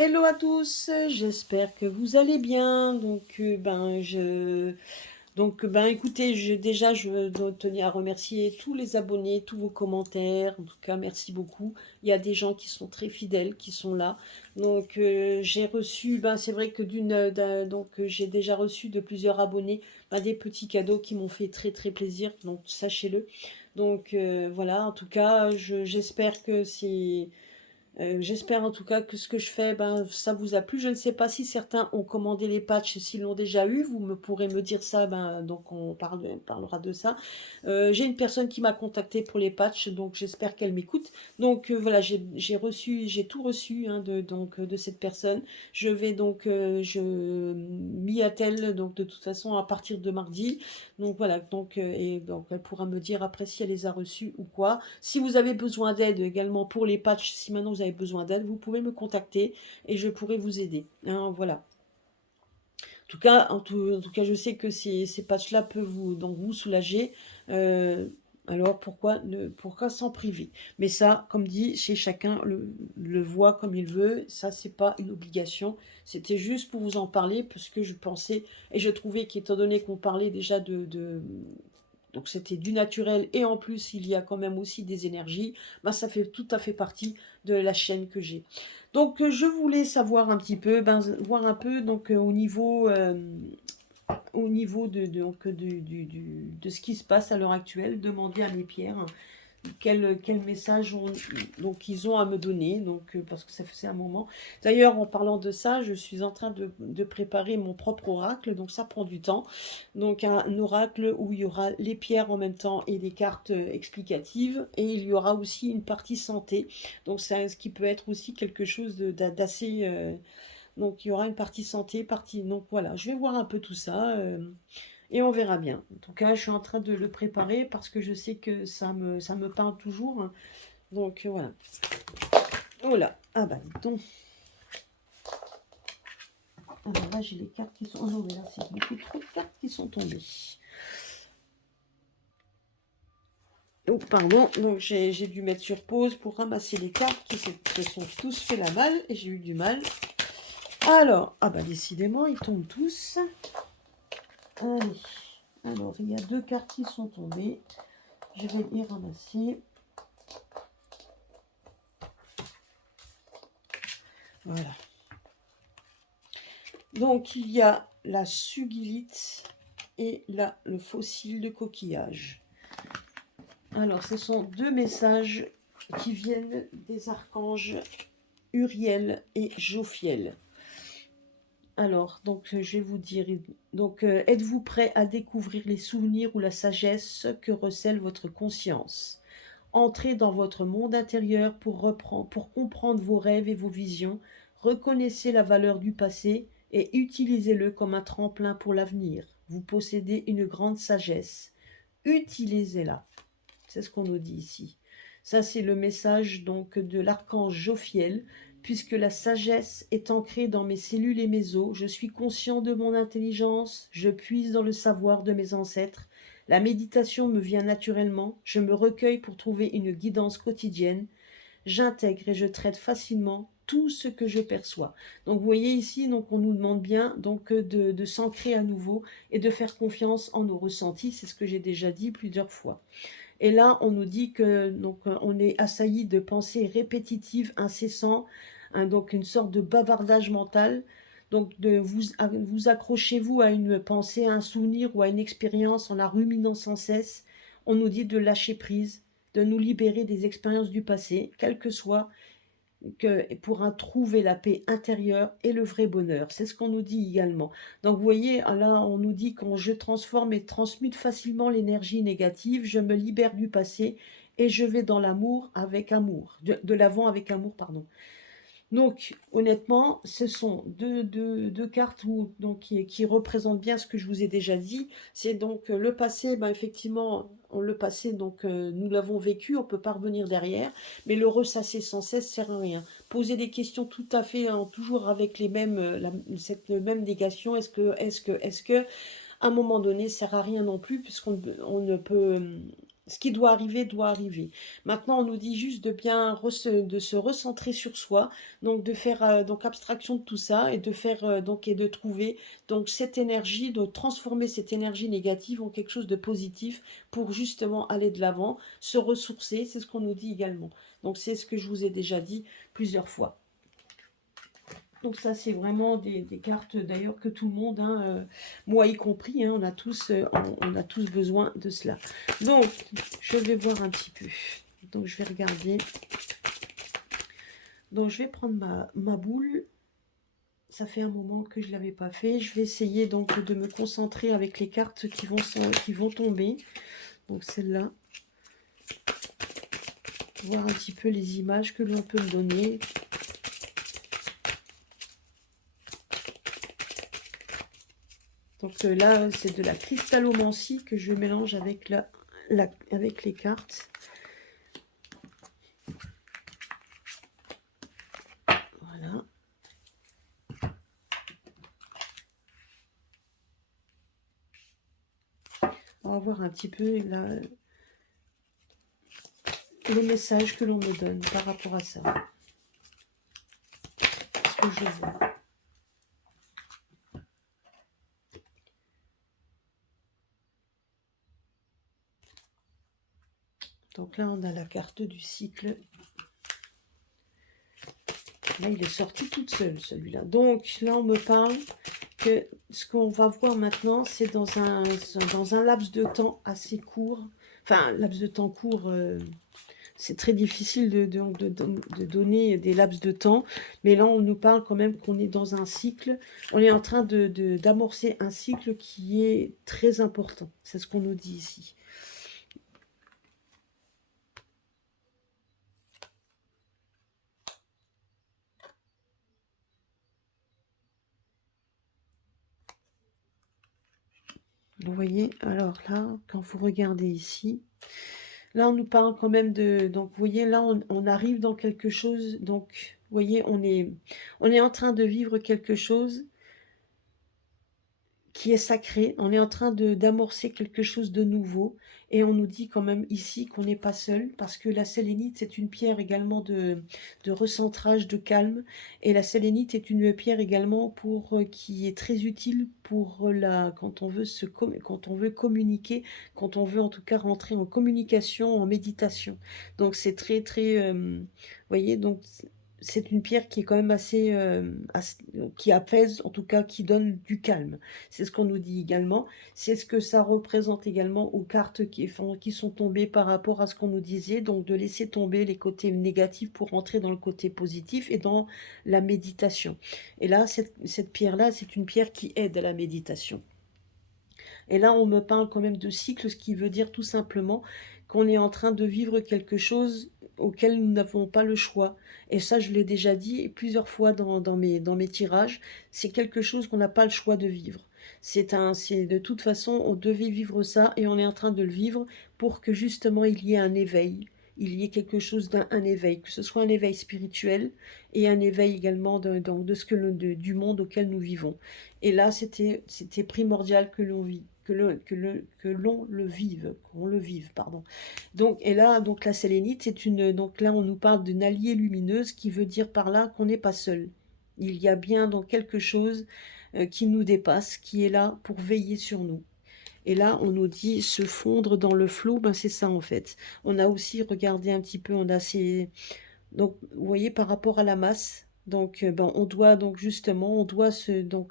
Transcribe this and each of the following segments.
Hello à tous, j'espère que vous allez bien. Écoutez, je dois tenir à remercier tous les abonnés, tous vos commentaires. En tout cas, merci beaucoup. Il y a des gens qui sont très fidèles, qui sont là. J'ai reçu, c'est vrai que j'ai déjà reçu de plusieurs abonnés des petits cadeaux qui m'ont fait très très plaisir. Donc, sachez-le. Voilà. En tout cas, j'espère que c'est j'espère en tout cas que ce que je fais, ça vous a plu. Je ne sais pas si certains ont commandé les patchs, s'ils l'ont déjà eu. Vous me pourrez me dire ça, donc parlera de ça. J'ai une personne qui m'a contacté pour les patchs, donc j'espère qu'elle m'écoute. Voilà, j'ai tout reçu hein, de cette personne. Je m'y attelle donc de toute façon à partir de mardi. Donc voilà, et donc elle pourra me dire après si elle les a reçus ou quoi. Si vous avez besoin d'aide également pour les patchs, si maintenant vous avez besoin d'aide, vous pouvez me contacter et je pourrai vous aider. Hein, voilà. En tout cas, je sais que ces patchs-là peuvent vous soulager. Euh, alors pourquoi s'en priver? Mais ça, comme dit, chez chacun le voit comme il veut. Ça, c'est pas une obligation. C'était juste pour vous en parler parce que je pensais et je trouvais qu'étant donné qu'on parlait déjà donc c'était du naturel et en plus il y a quand même aussi des énergies, ça fait tout à fait partie de la chaîne que j'ai. Je voulais savoir un petit peu, voir un peu au niveau de ce qui se passe à l'heure actuelle, demander à mes pierres quel message ils ont à me donner, parce que ça faisait un moment. D'ailleurs, en parlant de ça, je suis en train de préparer mon propre oracle, donc ça prend du temps. Donc un oracle où il y aura les pierres en même temps et des cartes explicatives, et il y aura aussi une partie santé. Donc ce qui peut être aussi quelque chose d'assez... donc il y aura une partie santé, partie... Donc voilà, je vais voir un peu tout ça. Et on verra bien. En tout cas, je suis en train de le préparer parce que je sais que ça me parle toujours. Hein. Voilà. Voilà. Ah bah dis donc. Alors là, j'ai les cartes qui sont... Oh non, mais là, c'est beaucoup trop de cartes qui sont tombées. Oh, pardon. Donc j'ai dû mettre sur pause pour ramasser les cartes qui se sont tous fait la malle et j'ai eu du mal. Alors, ah bah décidément, ils tombent tous. Allez. Alors, il y a deux cartes qui sont tombées. Je vais les ramasser. Voilà. Donc, il y a la sugilite et là, le fossile de coquillage. Alors, ce sont deux messages qui viennent des archanges Uriel et Jophiel. Alors, je vais vous dire, êtes-vous prêt à découvrir les souvenirs ou la sagesse que recèle votre conscience? Entrez dans votre monde intérieur pour comprendre vos rêves et vos visions. Reconnaissez la valeur du passé et utilisez-le comme un tremplin pour l'avenir. Vous possédez une grande sagesse. Utilisez-la. C'est ce qu'on nous dit ici. Ça, c'est le message donc de l'archange Jophiel. Puisque la sagesse est ancrée dans mes cellules et mes os, je suis conscient de mon intelligence, je puise dans le savoir de mes ancêtres. La méditation me vient naturellement, je me recueille pour trouver une guidance quotidienne. J'intègre et je traite facilement tout ce que je perçois. Donc vous voyez ici, donc on nous demande bien de s'ancrer à nouveau et de faire confiance en nos ressentis. C'est ce que j'ai déjà dit plusieurs fois. Et là, on nous dit que on est assailli de pensées répétitives, incessantes, hein, donc une sorte de bavardage mental. Vous accrochez-vous à une pensée, à un souvenir ou à une expérience en la ruminant sans cesse. On nous dit de lâcher prise, de nous libérer des expériences du passé, quelles que soient, pour trouver la paix intérieure et le vrai bonheur. C'est ce qu'on nous dit également. Donc vous voyez, là on nous dit quand je transforme et transmute facilement l'énergie négative, je me libère du passé et je vais dans l'amour avec amour, de l'avant avec amour, pardon. Donc, honnêtement, ce sont deux cartes qui représentent bien ce que je vous ai déjà dit. C'est donc le passé, effectivement, le passé, nous l'avons vécu, on ne peut pas revenir derrière, mais le ressasser sans cesse sert à rien. Poser des questions tout à fait, hein, toujours avec les mêmes, cette même négation, est-ce que, à un moment donné, sert à rien non plus, puisqu'on on ne peut Ce qui doit arriver, doit arriver. Maintenant, on nous dit juste de bien de se recentrer sur soi, donc de faire donc abstraction de tout ça et de faire donc et de trouver donc cette énergie, de transformer cette énergie négative en quelque chose de positif pour justement aller de l'avant, se ressourcer, c'est ce qu'on nous dit également. Donc c'est ce que je vous ai déjà dit plusieurs fois. Donc ça, c'est vraiment des cartes d'ailleurs que tout le monde, hein, moi y compris, hein, on a tous besoin de cela. Donc, je vais voir un petit peu. Donc, je vais regarder. Donc, je vais prendre ma boule. Ça fait un moment que je ne l'avais pas fait. Je vais essayer donc de me concentrer avec les cartes qui vont tomber. Donc, celle-là. Voir un petit peu les images que l'on peut me donner. Donc là, c'est de la cristallomancie que je mélange avec, avec les cartes. Voilà. On va voir un petit peu les messages que l'on me donne par rapport à ça. Ce que je vois. Donc là, on a la carte du cycle. Là, il est sorti toute seule, celui-là. Donc là, on me parle que ce qu'on va voir maintenant, c'est dans un laps de temps assez court. Enfin, laps de temps court, c'est très difficile de donner des laps de temps. Mais là, on nous parle quand même qu'on est dans un cycle. On est en train d'amorcer un cycle qui est très important. C'est ce qu'on nous dit ici. Vous voyez, alors là, quand vous regardez ici, là, on nous parle quand même de... Donc, vous voyez, là, on arrive dans quelque chose. Donc, vous voyez, on est en train de vivre quelque chose qui est sacré. On est en train d'amorcer quelque chose de nouveau. Et on nous dit quand même ici qu'on n'est pas seul, parce que la sélénite, c'est une pierre également de recentrage, de calme. Et la sélénite est une pierre également qui est très utile pour quand on veut quand on veut communiquer, quand on veut en tout cas rentrer en communication, en méditation. Donc c'est très, très... vous voyez, donc c'est une pierre qui est quand même qui apaise, en tout cas qui donne du calme. C'est ce qu'on nous dit également. C'est ce que ça représente également aux cartes qui sont tombées par rapport à ce qu'on nous disait. Donc de laisser tomber les côtés négatifs pour entrer dans le côté positif et dans la méditation. Et là, cette pierre-là, c'est une pierre qui aide à la méditation. Et là, on me parle quand même de cycle, ce qui veut dire tout simplement qu'on est en train de vivre quelque chose auquel nous n'avons pas le choix. Et ça, je l'ai déjà dit plusieurs fois dans mes tirages, c'est quelque chose qu'on n'a pas le choix de vivre. C'est de toute façon, on devait vivre ça et on est en train de le vivre pour que justement il y ait un éveil. Il y ait quelque chose un éveil, que ce soit un éveil spirituel et un éveil également du monde auquel nous vivons. Et là, c'était primordial que l'on vit, que l'on le vive, qu'on le vive, pardon. Donc, et là, donc la sélénite, donc là, on nous parle d'une alliée lumineuse, qui veut dire par là qu'on n'est pas seul. Il y a bien donc quelque chose qui nous dépasse, qui est là pour veiller sur nous. Et là, on nous dit se fondre dans le flot, ben c'est ça en fait. On a aussi regardé un petit peu, on a donc, vous voyez, par rapport à la masse, donc, ben, on doit donc justement, on doit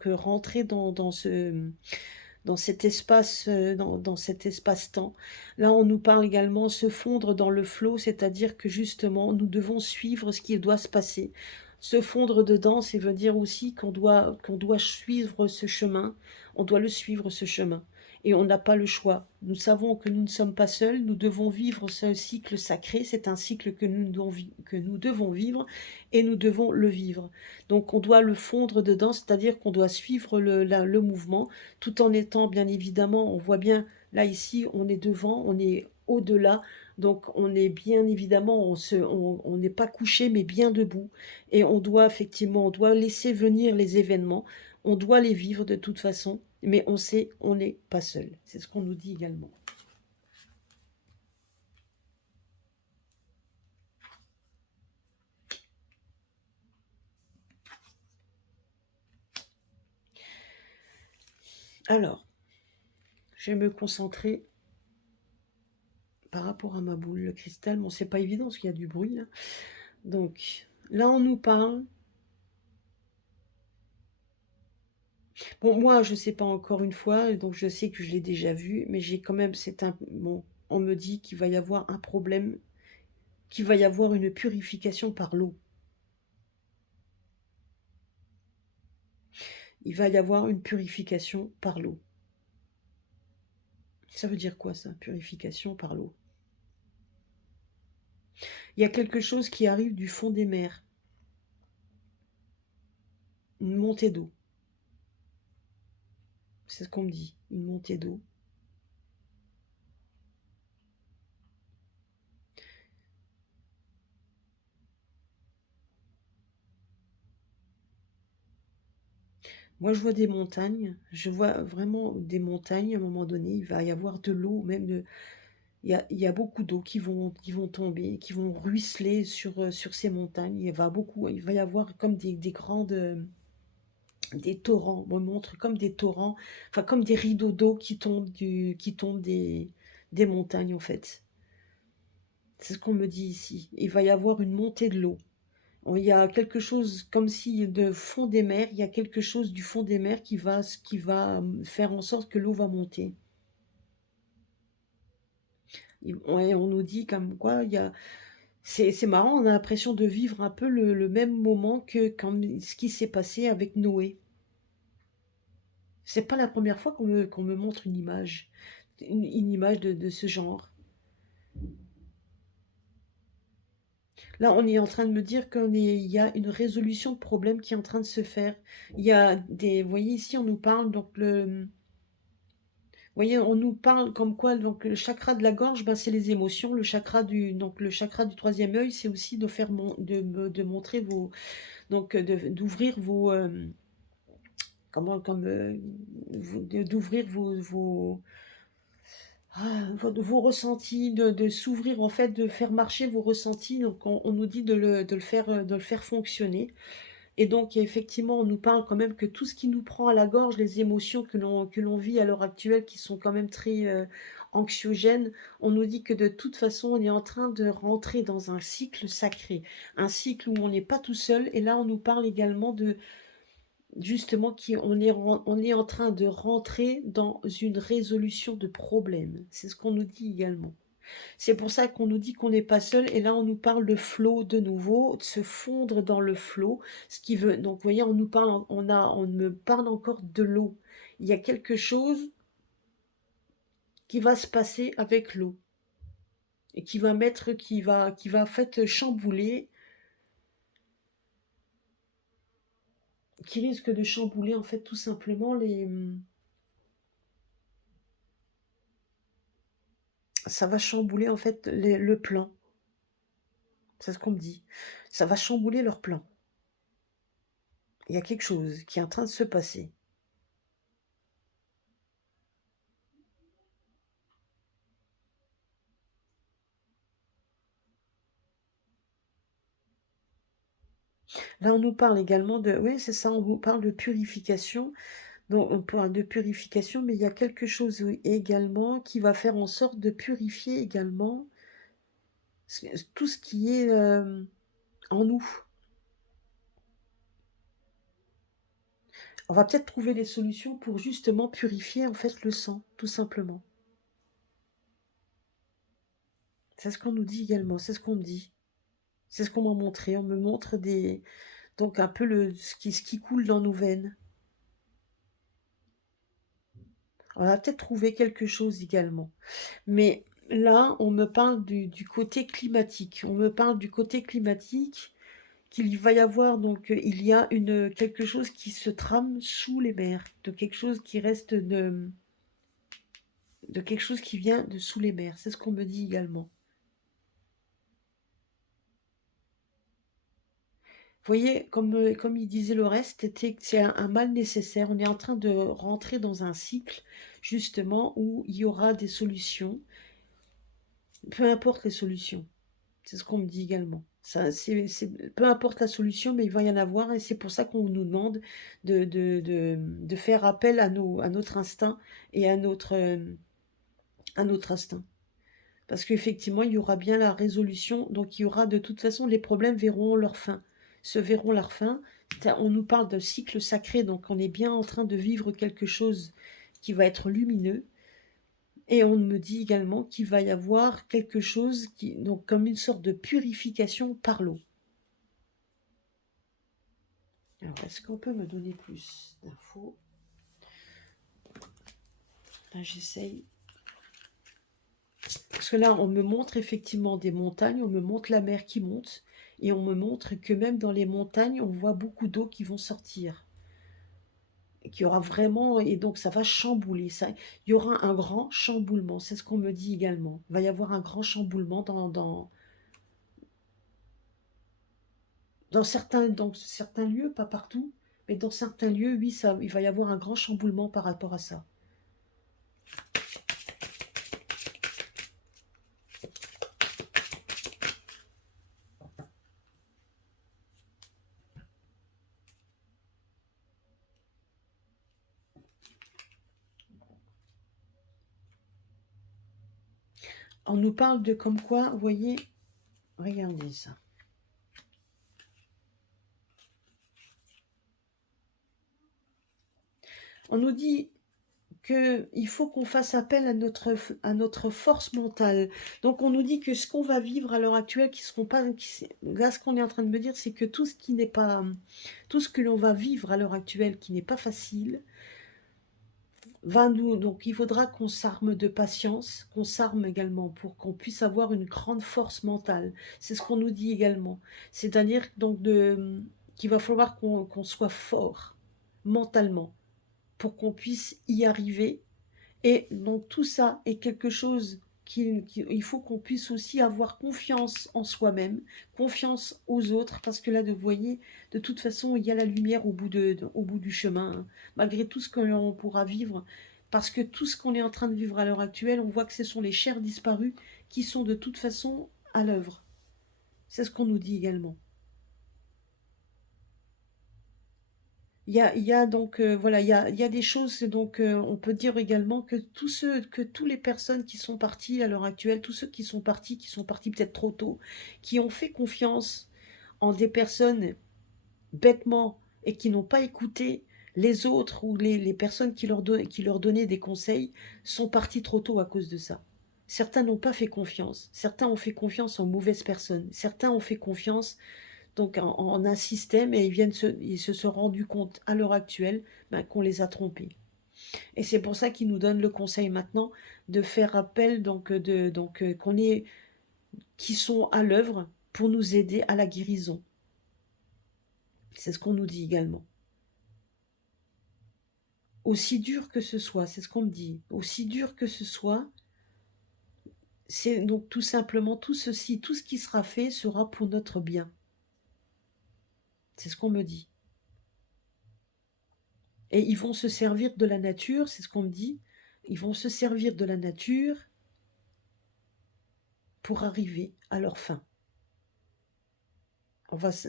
rentrer dans cet espace, dans cet espace-temps. Là, on nous parle également se fondre dans le flot, c'est-à-dire que justement, nous devons suivre ce qui doit se passer. Se fondre dedans, ça veut dire aussi qu'on doit suivre ce chemin, on doit le suivre ce chemin. Et on n'a pas le choix. Nous savons que nous ne sommes pas seuls, nous devons vivre ce cycle sacré, c'est un cycle que nous devons vivre et nous devons le vivre. Donc on doit le fondre dedans, c'est-à-dire qu'on doit suivre le mouvement, tout en étant bien évidemment, on voit bien, là ici, on est devant, on est au-delà, donc on est bien évidemment, on n'est pas couché, mais bien debout, et on doit effectivement, on doit laisser venir les événements, on doit les vivre de toute façon, mais on sait, on n'est pas seul. C'est ce qu'on nous dit également. Alors, je vais me concentrer par rapport à ma boule, le cristal. Bon, c'est pas évident parce qu'il y a du bruit, là. Donc, là, on nous parle. Bon, moi, je sais pas encore une fois, donc je sais que je l'ai déjà vu, mais j'ai quand même, c'est un, bon, on me dit qu'il va y avoir un problème, qu'il va y avoir une purification par l'eau. Il va y avoir une purification par l'eau. Ça veut dire quoi ça, purification par l'eau? Il y a quelque chose qui arrive du fond des mers, une montée d'eau. C'est ce qu'on me dit, une montée d'eau. Moi, je vois des montagnes, je vois vraiment des montagnes, à un moment donné, il va y avoir de l'eau, même de... il y a beaucoup d'eau qui vont tomber, qui vont ruisseler sur ces montagnes. Il va y avoir comme des grandes, des torrents, on me montre comme des torrents, enfin comme des rideaux d'eau qui tombent des montagnes en fait. C'est ce qu'on me dit ici. Il va y avoir une montée de l'eau. Il y a quelque chose comme si de fond des mers, il y a quelque chose du fond des mers qui va faire en sorte que l'eau va monter. Ouais, on nous dit comme quoi il y a... C'est marrant, on a l'impression de vivre un peu le même moment que quand ce qui s'est passé avec Noé. C'est pas la première fois qu'on me montre une image de ce genre. Là, on est en train de me dire il y a une résolution de problème qui est en train de se faire. Il y a des, vous voyez ici, on nous parle donc vous voyez, on nous parle comme quoi donc le chakra de la gorge, ben, c'est les émotions. Le chakra du troisième œil, c'est aussi de faire de montrer vos d'ouvrir vos comment comme d'ouvrir vos ressentis, de s'ouvrir en fait, de faire marcher vos ressentis. Donc on nous dit de le faire fonctionner. Et donc effectivement, on nous parle quand même que tout ce qui nous prend à la gorge, les émotions que l'on vit à l'heure actuelle, qui sont quand même très anxiogènes, on nous dit que de toute façon, on est en train de rentrer dans un cycle sacré, un cycle où on n'est pas tout seul. Et là, on nous parle également de justement on est en train de rentrer dans une résolution de problèmes. C'est ce qu'on nous dit également. C'est pour ça qu'on nous dit qu'on n'est pas seul. Et là, on nous parle de flot de nouveau, de se fondre dans le flot. Ce qui veut. Donc, vous voyez, on nous parle, on me parle encore de l'eau. Il y a quelque chose qui va se passer avec l'eau et qui va en fait chambouler, qui risque de chambouler en fait tout simplement ça va chambouler en fait le plan. C'est ce qu'on me dit. Ça va chambouler leur plan. Il y a quelque chose qui est en train de se passer. Là, on nous parle également de... Oui, c'est ça, on nous parle de purification. Donc, on parle de purification, mais il y a quelque chose également qui va faire en sorte de purifier également tout ce qui est en nous. On va peut-être trouver des solutions pour justement purifier en fait le sang, tout simplement. C'est ce qu'on nous dit également, c'est ce qu'on me dit. C'est ce qu'on m'a montré. On me montre donc un peu ce qui coule dans nos veines. On va peut-être trouver quelque chose également. Mais là, on me parle du côté climatique. On me parle du côté climatique, qu'il va y avoir, donc il y a quelque chose qui se trame sous les mers, de quelque chose qui reste de quelque chose qui vient de sous les mers. C'est ce qu'on me dit également. Vous voyez, comme il disait le reste, c'est un mal nécessaire. On est en train de rentrer dans un cycle, justement, où il y aura des solutions, peu importe les solutions. C'est ce qu'on me dit également. Peu importe la solution, mais il va y en avoir et c'est pour ça qu'on nous demande de faire appel à notre instinct et à notre instinct. Parce qu'effectivement, il y aura bien la résolution, donc il y aura de toute façon, les problèmes verront leur fin, se verront leur fin. On nous parle d'un cycle sacré, donc on est bien en train de vivre quelque chose qui va être lumineux. Et on me dit également qu'il va y avoir quelque chose donc comme une sorte de purification par l'eau. Alors, est-ce qu'on peut me donner plus d'infos? J'essaye. Parce que là, on me montre effectivement des montagnes, on me montre la mer qui monte, et on me montre que même dans les montagnes, on voit beaucoup d'eau qui vont sortir. Et qu'il y aura vraiment, et donc ça va chambouler. Il y aura un grand chamboulement, c'est ce qu'on me dit également. Il va y avoir un grand chamboulement dans certains lieux, pas partout, mais dans certains lieux, oui, il va y avoir un grand chamboulement par rapport à ça. On nous parle de comme quoi, vous voyez, regardez ça. On nous dit qu'il faut qu'on fasse appel à notre force mentale. Donc on nous dit que ce qu'on va vivre à l'heure actuelle, qui seront pas, là ce qu'on est en train de me dire, c'est que tout ce qui n'est pas, tout ce que l'on va vivre à l'heure actuelle, qui n'est pas facile, donc il faudra qu'on s'arme de patience, qu'on s'arme également pour qu'on puisse avoir une grande force mentale. C'est ce qu'on nous dit également. C'est-à-dire donc qu'il va falloir qu'on soit fort mentalement pour qu'on puisse y arriver. Et donc tout ça est quelque chose il faut qu'on puisse aussi avoir confiance en soi-même, confiance aux autres, parce que là, vous voyez, de toute façon, il y a la lumière au bout du chemin, hein, malgré tout ce que l'on pourra vivre, parce que tout ce qu'on est en train de vivre à l'heure actuelle, on voit que ce sont les chairs disparues qui sont de toute façon à l'œuvre. C'est ce qu'on nous dit également. Il y a donc voilà, il y a des choses donc on peut dire également que tous les personnes qui sont parties à l'heure actuelle, tous ceux qui sont partis peut-être trop tôt, qui ont fait confiance en des personnes bêtement et qui n'ont pas écouté les autres ou les personnes qui leur donnaient des conseils, sont partis trop tôt à cause de ça. Certains n'ont pas fait confiance, certains ont fait confiance en mauvaises personnes, certains ont fait confiance donc en un système et ils se sont rendus compte à l'heure actuelle qu'on les a trompés. Et c'est pour ça qu'ils nous donnent le conseil maintenant de faire appel qui sont à l'œuvre pour nous aider à la guérison. C'est ce qu'on nous dit également. Aussi dur que ce soit, c'est ce qu'on me dit. Aussi dur que ce soit, c'est donc tout simplement tout ceci, tout ce qui sera fait sera pour notre bien. C'est ce qu'on me dit. Et ils vont se servir de la nature, c'est ce qu'on me dit. Ils vont se servir de la nature pour arriver à leur fin.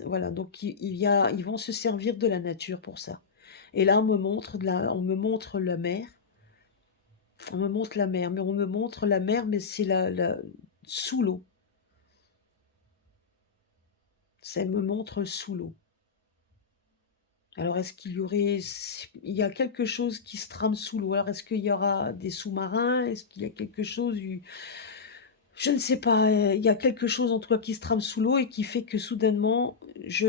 Voilà, donc ils vont se servir de la nature pour ça. Et là, on me montre la mer. On me montre la mer, mais on me montre la mer, mais c'est sous l'eau. Ça me montre sous l'eau. Alors, est-ce qu'il y aurait... Il y a quelque chose qui se trame sous l'eau. Alors, est-ce qu'il y aura des sous-marins? Est-ce qu'il y a quelque chose... Je ne sais pas. Il y a quelque chose, en tout cas, qui se trame sous l'eau et qui fait que, soudainement...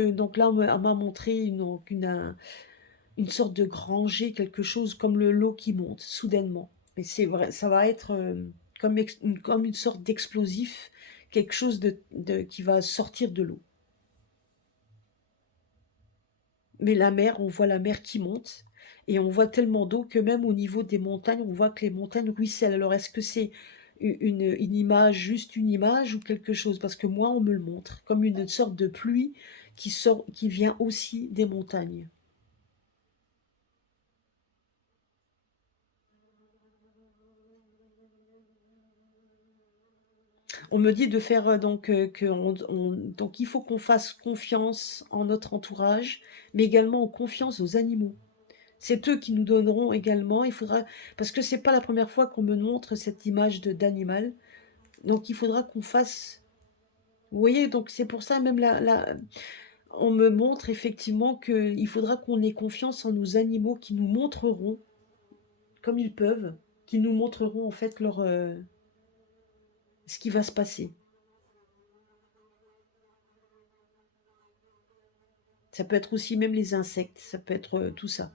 Donc là, on m'a montré une sorte de granger, quelque chose comme l'eau qui monte, soudainement. Mais c'est vrai, ça va être comme une sorte d'explosif, quelque chose qui va sortir de l'eau. Mais la mer, on voit la mer qui monte et on voit tellement d'eau que même au niveau des montagnes, on voit que les montagnes ruissellent. Alors est-ce que c'est une image, juste une image ou quelque chose? Parce que moi, on me le montre comme une sorte de pluie qui vient aussi des montagnes. On me dit de faire donc il faut qu'on fasse confiance en notre entourage, mais également en confiance aux animaux. C'est eux qui nous donneront également, il faudra, parce que c'est pas la première fois qu'on me montre cette image d'animal, donc il faudra qu'on fasse, vous voyez, donc c'est pour ça même on me montre effectivement qu'il faudra qu'on ait confiance en nos animaux qui nous montreront, comme ils peuvent, qui nous montreront en fait ce qui va se passer. Ça peut être aussi même les insectes, ça peut être tout ça.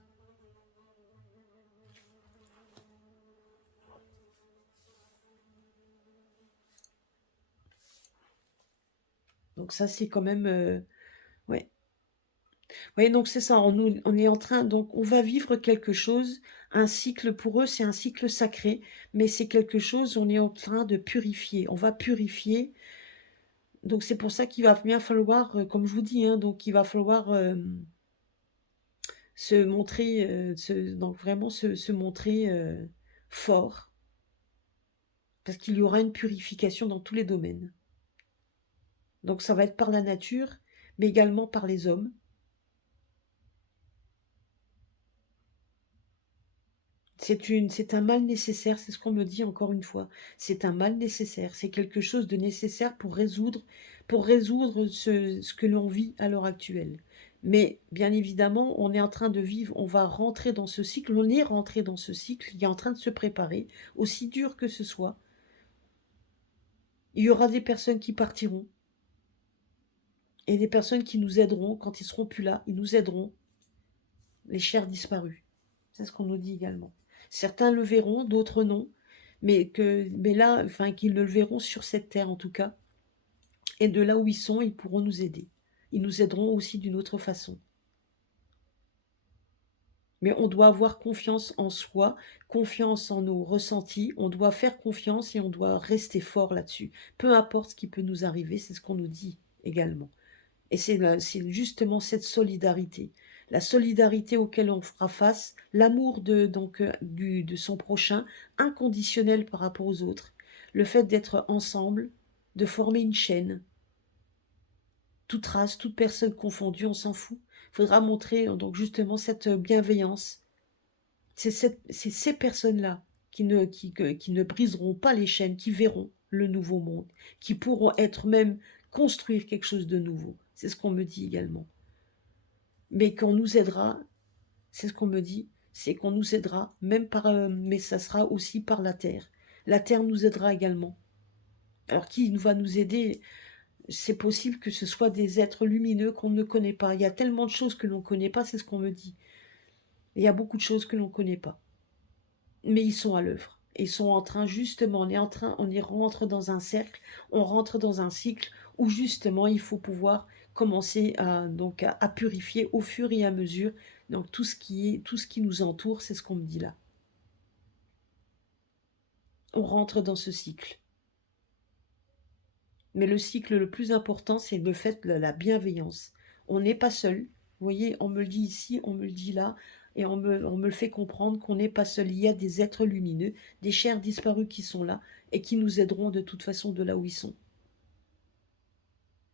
Donc ça, c'est quand même... ouais. Ouais, donc c'est ça, on est en train... Donc on va vivre quelque chose, un cycle, pour eux, c'est un cycle sacré, mais c'est quelque chose, on est en train de purifier. On va purifier. Donc c'est pour ça qu'il va bien falloir, comme je vous dis, hein, donc il va falloir se montrer, donc vraiment se montrer fort, parce qu'il y aura une purification dans tous les domaines. Donc ça va être par la nature, mais également par les hommes. C'est un mal nécessaire, c'est ce qu'on me dit encore une fois. C'est un mal nécessaire, c'est quelque chose de nécessaire pour résoudre ce que l'on vit à l'heure actuelle. Mais bien évidemment, on est en train de vivre, on va rentrer dans ce cycle, on est rentré dans ce cycle, il est en train de se préparer, aussi dur que ce soit. Il y aura des personnes qui partiront et des personnes qui nous aideront quand ils seront plus là, ils nous aideront, les chers disparus. C'est ce qu'on nous dit également. Certains le verront, d'autres non, mais là, enfin, qu'ils le verront sur cette terre en tout cas, et de là où ils sont, ils pourront nous aider. Ils nous aideront aussi d'une autre façon. Mais on doit avoir confiance en soi, confiance en nos ressentis, on doit faire confiance et on doit rester fort là-dessus. Peu importe ce qui peut nous arriver, c'est ce qu'on nous dit également. Et c'est justement cette solidarité. La solidarité auquel on fera face, l'amour de son prochain, inconditionnel par rapport aux autres, le fait d'être ensemble, de former une chaîne, toute race, toute personne confondue, on s'en fout. Il faudra montrer donc justement cette bienveillance. C'est ces personnes-là qui ne briseront pas les chaînes, qui verront le nouveau monde, qui pourront être même construire quelque chose de nouveau. C'est ce qu'on me dit également. Mais qu'on nous aidera, c'est ce qu'on me dit, c'est qu'on nous aidera, même mais ça sera aussi par la terre. La terre nous aidera également. Alors qui va nous aider? C'est possible que ce soit des êtres lumineux qu'on ne connaît pas. Il y a tellement de choses que l'on ne connaît pas, c'est ce qu'on me dit. Il y a beaucoup de choses que l'on ne connaît pas. Mais ils sont à l'œuvre. Ils sont en train, justement, on y rentre dans un cercle, on rentre dans un cycle où justement il faut pouvoir commencer à purifier au fur et à mesure. Donc tout ce qui nous entoure, c'est ce qu'on me dit là. On rentre dans ce cycle. Mais le cycle le plus important, c'est le fait de la bienveillance. On n'est pas seul. Vous voyez, on me le dit ici, on me le dit là, et on me le fait comprendre qu'on n'est pas seul. Il y a des êtres lumineux, des chers disparus qui sont là, et qui nous aideront de toute façon de là où ils sont.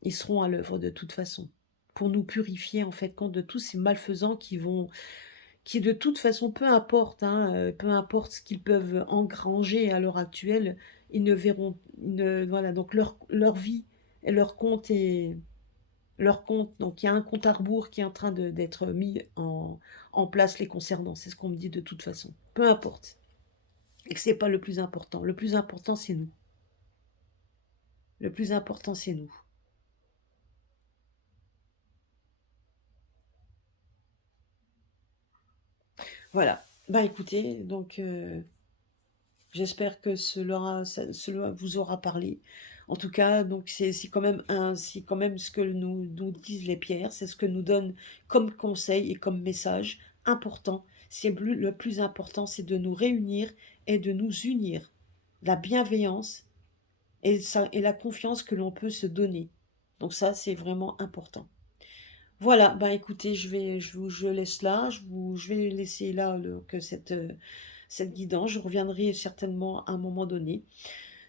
Ils seront à l'œuvre de toute façon, pour nous purifier en fait compte de tous ces malfaisants qui de toute façon, peu importe, hein, peu importe ce qu'ils peuvent engranger à l'heure actuelle, ils ne verront, voilà, donc leur vie et leur compte, donc il y a un compte à rebours qui est en train d'être mis en place les concernant, c'est ce qu'on me dit de toute façon, peu importe, et que c'est pas le plus important c'est nous, le plus important c'est nous. Voilà, bah écoutez, donc j'espère que cela vous aura parlé. En tout cas, donc c'est quand même c'est quand même ce que nous disent les pierres, c'est ce que nous donnent comme conseil et comme message important. Le plus important, c'est de nous réunir et de nous unir. La bienveillance et la confiance que l'on peut se donner. Donc ça, c'est vraiment important. Voilà, bah écoutez, je laisse là, je vais laisser là que cette guidance. Je reviendrai certainement à un moment donné.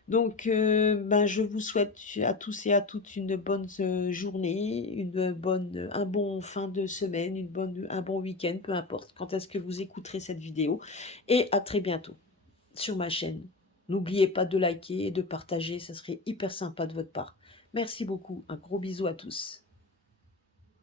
Donc, ben, je vous souhaite à tous et à toutes une bonne journée, un bon fin de semaine, un bon week-end, peu importe quand est-ce que vous écouterez cette vidéo. Et à très bientôt sur ma chaîne. N'oubliez pas de liker et de partager, ça serait hyper sympa de votre part. Merci beaucoup, un gros bisou à tous.